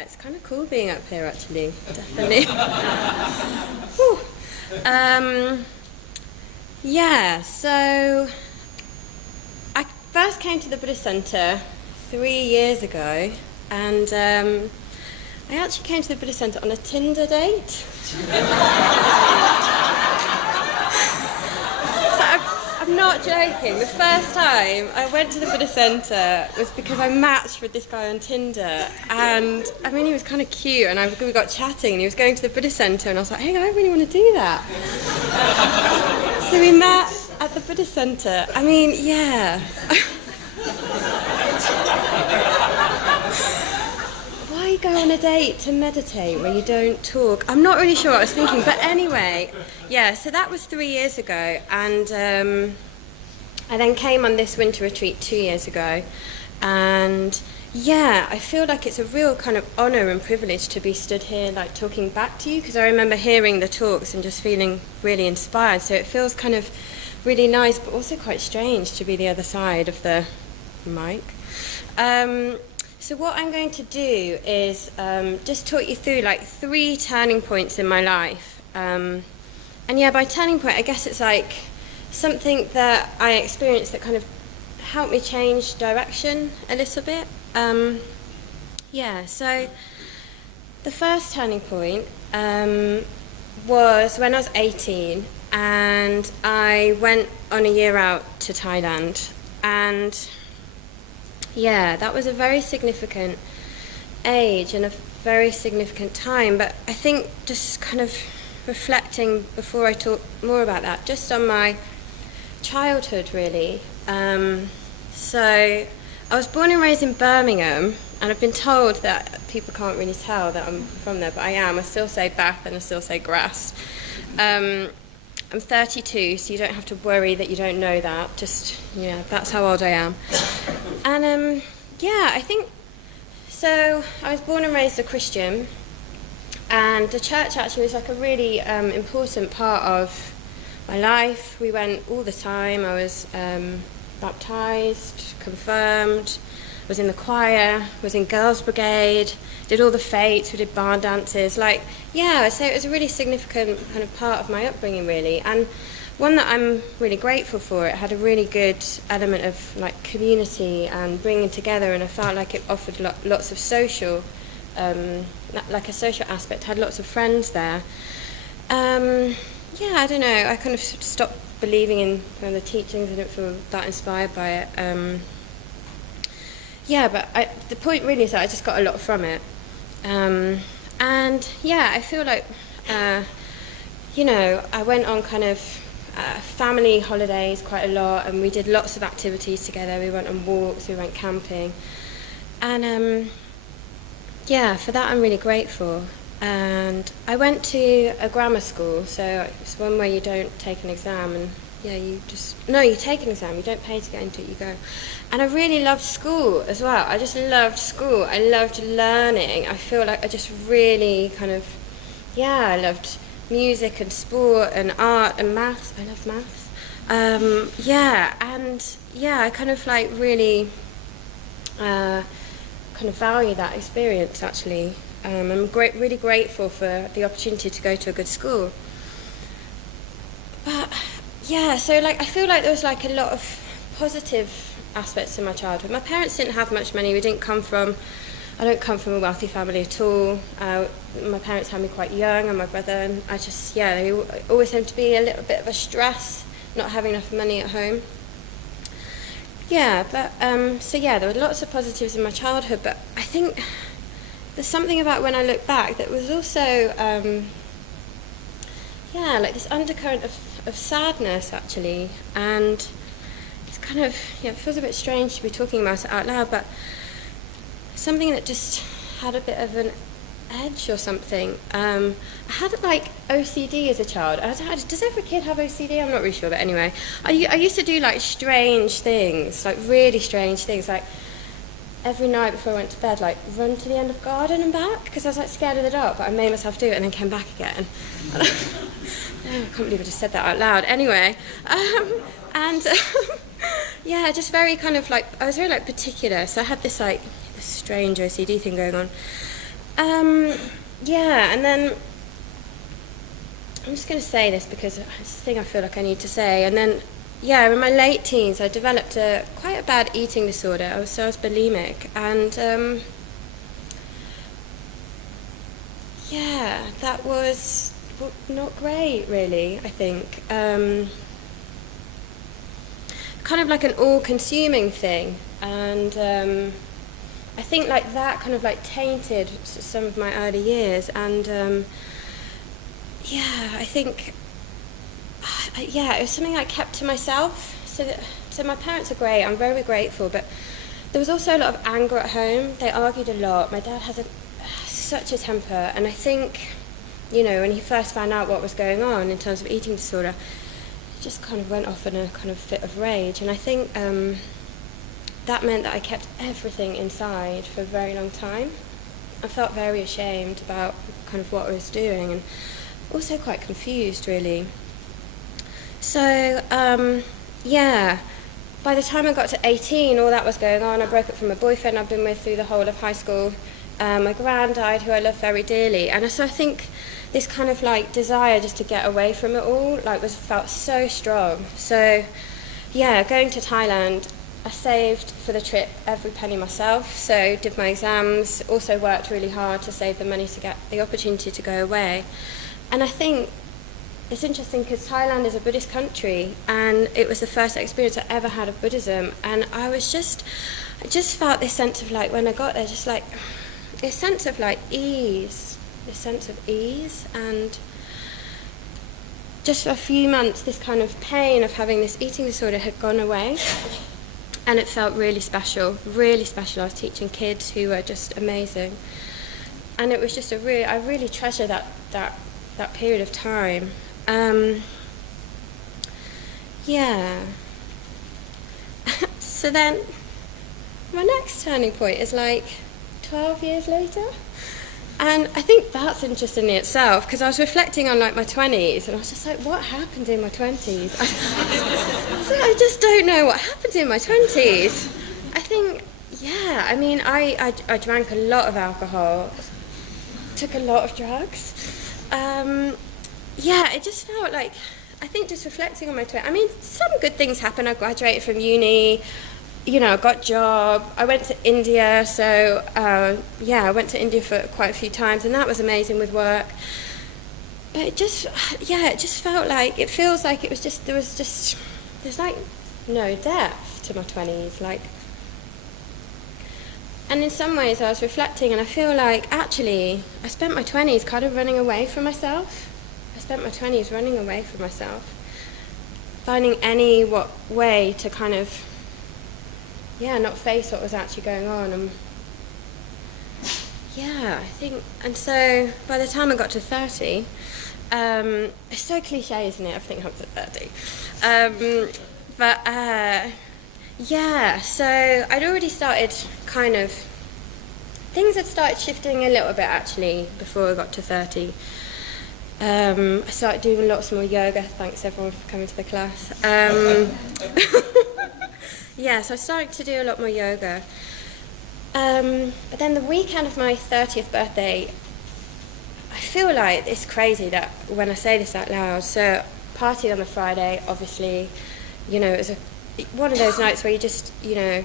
Yeah, it's kind of cool being up here, actually. Definitely. Whew. Yeah, so I first came to the Buddhist Centre 3 years ago, and I actually came to the Buddhist Centre on a Tinder date. So I'm not joking. The first time I went to the Buddhist Centre was because I matched with this guy on Tinder, and I mean, he was kind of cute, and we got chatting, and he was going to the Buddhist Centre, and I was like, hey, I really want to do that. So we met at the Buddhist Centre. I mean, yeah. Why go on a date to meditate where you don't talk? I'm not really sure what I was thinking, but anyway, yeah, so that was 3 years ago, and I then came on this winter retreat 2 years ago, and yeah, I feel like it's a real kind of honour and privilege to be stood here like talking back to you, because I remember hearing the talks and just feeling really inspired, so it feels kind of really nice but also quite strange to be the other side of the mic. So what I'm going to do is just talk you through like 3 turning points in my life, and yeah, by turning point I guess it's like something that I experienced that kind of helped me change direction a little bit. Yeah, so the first turning point was when I was 18, and I went on a year out to Thailand, and yeah, that was a very significant age and a very significant time, but I think just kind of reflecting before I talk more about that, just on my childhood really. So I was born and raised in Birmingham, and I've been told that people can't really tell that I'm from there, but I am. I still say Bath and I still say grass. I'm 32, so you don't have to worry that you don't know that. Just, yeah, that's how old I am. And yeah, I think, so I was born and raised a Christian, and the church actually was like a really important part of my life. We went all the time. I was baptised, confirmed, was in the choir, was in Girls' Brigade, did all the fetes, we did barn dances, like, yeah, so it was a really significant kind of part of my upbringing really, and one that I'm really grateful for. It had a really good element of like community and bringing together, and I felt like it offered lots of social, like a social aspect, had lots of friends there. Yeah, I don't know, I kind of stopped believing in kind of the teachings. I didn't feel that inspired by it. Yeah, but the point really is that I just got a lot from it. And yeah, I feel like, you know, I went on kind of family holidays quite a lot, and we did lots of activities together. We went on walks, we went camping. And yeah, for that I'm really grateful. And I went to a grammar school, so it's one where you don't take an exam, and yeah, you take an exam, you don't pay to get into it, you go. And I really loved school as well. I just loved school. I loved learning. I feel like I just really kind of, yeah, I loved music and sport and art and maths. I love maths. Yeah, and yeah, I kind of like really kind of value that experience actually. I'm really grateful for the opportunity to go to a good school. But yeah, so like I feel like there was like a lot of positive aspects in my childhood. My parents didn't have much money. I don't come from a wealthy family at all. My parents had me quite young, and my brother, and I just, yeah, they always seemed to be a little bit of a stress, not having enough money at home. Yeah, but so yeah, there were lots of positives in my childhood, but I think there's something about when I look back that was also, yeah, like this undercurrent of sadness actually, and it's kind of, yeah, it feels a bit strange to be talking about it out loud, but something that just had a bit of an edge or something. I had like OCD as a child. Does every kid have OCD? I'm not really sure, but anyway, I used to do like strange things, like really strange things, like every night before I went to bed, like run to the end of garden and back, because I was like scared of the dark, but I made myself do it and then came back again. I can't believe I just said that out loud. Anyway, and yeah, just very kind of like, I was very like particular, so I had this like this strange OCD thing going on. Yeah, and then I'm just going to say this because it's the thing I feel like I need to say. And then, yeah, in my late teens, I developed quite a bad eating disorder. I was bulimic, and yeah, that was not great, really. I think kind of like an all-consuming thing, and I think like that kind of like tainted some of my early years, and yeah, I think yeah, it was something I kept to myself. So my parents are great. I'm very grateful, but there was also a lot of anger at home. They argued a lot. My dad has such a temper, and I think, you know, when he first found out what was going on in terms of eating disorder, he just kind of went off in a kind of fit of rage. And I think that meant that I kept everything inside for a very long time. I felt very ashamed about kind of what I was doing, and also quite confused, really. So, yeah, by the time I got to 18, all that was going on. I broke up from a boyfriend I'd been with through the whole of high school. My gran died, who I love very dearly. And so I think this kind of like desire just to get away from it all, like felt so strong. So, yeah, going to Thailand, I saved for the trip every penny myself. So did my exams, also worked really hard to save the money to get the opportunity to go away. And I think it's interesting because Thailand is a Buddhist country, and it was the first experience I ever had of Buddhism, and I just felt this sense of like, when I got there, just like this sense of like ease, and just for a few months this kind of pain of having this eating disorder had gone away, and it felt really special. I was teaching kids who were just amazing, and it was just I really treasure that period of time. Yeah. So then my next turning point is like 12 years later, and I think that's interesting in itself, because I was reflecting on like my 20s, and I was just like, what happened in my 20s? So I just don't know what happened in my 20s. I think, yeah, I mean, I drank a lot of alcohol, took a lot of drugs. Yeah, it just felt like, I think just reflecting on my 20s, I mean, some good things happened. I graduated from uni, you know, I got a job. I went to India, so yeah, I went to India for quite a few times, and that was amazing with work. But it just felt like, it feels like it was just, there's like no depth to my 20s, like. And in some ways I was reflecting, and I feel like actually I spent my 20s kind of running away from myself. Finding any way to kind of, yeah, not face what was actually going on. And yeah, I think, and so by the time I got to 30, it's so cliche, isn't it? Everything happens at 30. But yeah, so I'd already started kind of, things had started shifting a little bit actually before I got to 30. I started doing lots more yoga, thanks everyone for coming to the class. Yeah, so I started to do a lot more yoga. But then the weekend of my 30th birthday, I feel like it's crazy that when I say this out loud, so partied on the Friday, obviously, you know, it was one of those nights where you just, you know,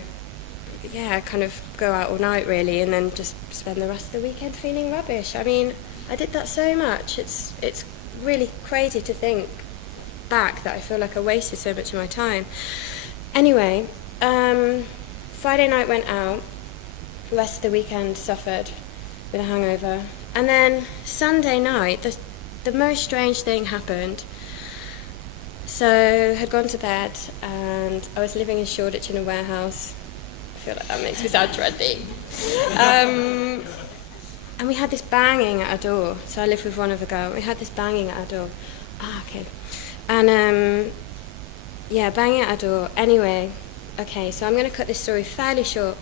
yeah, kind of go out all night really, and then just spend the rest of the weekend feeling rubbish. I mean, I did that so much. It's really crazy to think back that I feel like I wasted so much of my time. Anyway, Friday night went out, the rest of the weekend suffered with a hangover, and then Sunday night, the most strange thing happened. So, had gone to bed, and I was living in Shoreditch in a warehouse. I feel like that makes me sound trendy. And we had this banging at our door. So I lived with one other girl. We had this banging at our door. Okay. And yeah, banging at our door. Anyway, okay, so I'm going to cut this story fairly short.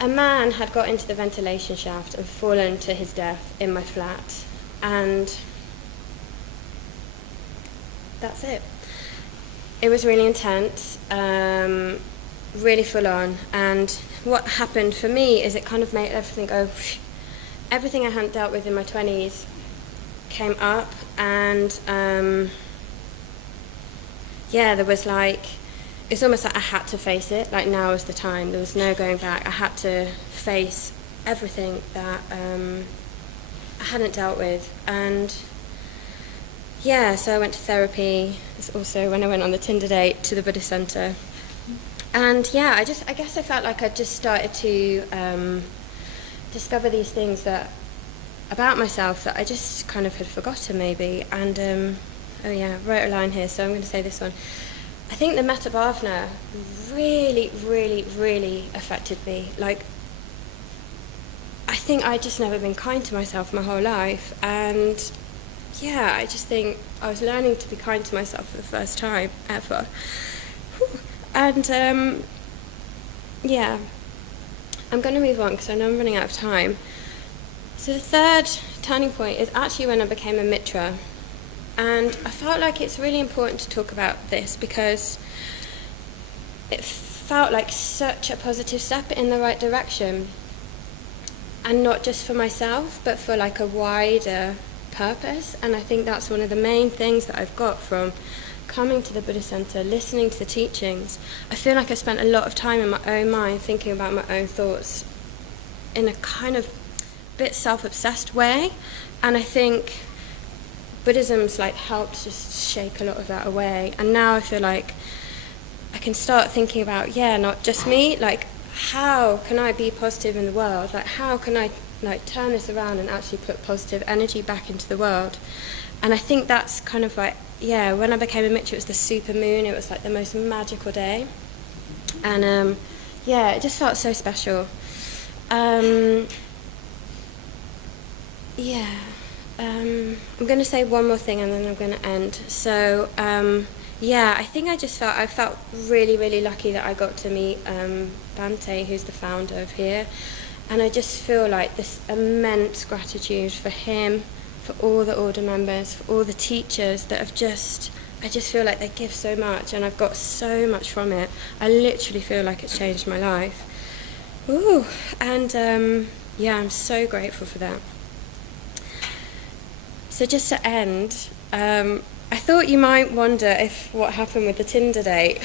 A man had got into the ventilation shaft and fallen to his death in my flat. And that's it. It was really intense, really full on. And what happened for me is it kind of made everything go, everything I hadn't dealt with in my 20s came up, and there was like, it's almost like I had to face it. Like, now was the time. There was no going back. I had to face everything that I hadn't dealt with. And so I went to therapy. It's also when I went on the Tinder date to the Buddhist center. And I guess I felt like I just started to discover these things about myself that I just kind of had forgotten maybe. And wrote a line here, so I'm going to say this one. I think the Metta Bhavana really, really, really affected me. Like, I think I'd just never been kind to myself my whole life, and I just think I was learning to be kind to myself for the first time ever. And I'm going to move on because I know I'm running out of time. So the third turning point is actually when I became a mitra. And I felt like it's really important to talk about this because it felt like such a positive step in the right direction. And not just for myself, but for like a wider purpose. And I think that's one of the main things that I've got from coming to the Buddhist center, listening to the teachings. I feel like I spent a lot of time in my own mind thinking about my own thoughts in a kind of bit self-obsessed way. And I think Buddhism's like helped just shake a lot of that away, and now I feel like I can start thinking about not just me, like how can I be positive in the world, like how can I like turn this around and actually put positive energy back into the world. And I think that's kind of like when I became a mitra, it was the super moon, it was like the most magical day, and it just felt so special. I'm going to say one more thing and then I'm going to end. So, I think I felt really, really lucky that I got to meet Bante, who's the founder of here. And I just feel like this immense gratitude for him, for all the order members, for all the teachers that have I just feel like they give so much and I've got so much from it. I literally feel like it's changed my life. Ooh, and I'm so grateful for that. So just to end, I thought you might wonder if what happened with the Tinder date.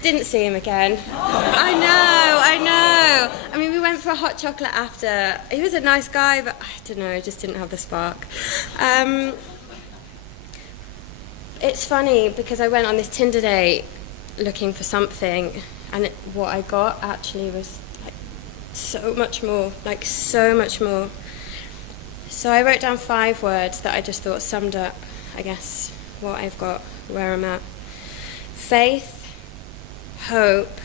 Didn't see him again. I know. I mean, we went for a hot chocolate after. He was a nice guy, but I don't know, I just didn't have the spark. It's funny because I went on this Tinder date looking for something, and what I got actually was like so much more. So I wrote down 5 words that I just thought summed up, I guess, what I've got, where I'm at. Faith, hope,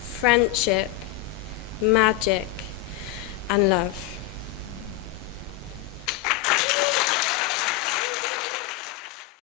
friendship, magic, and love.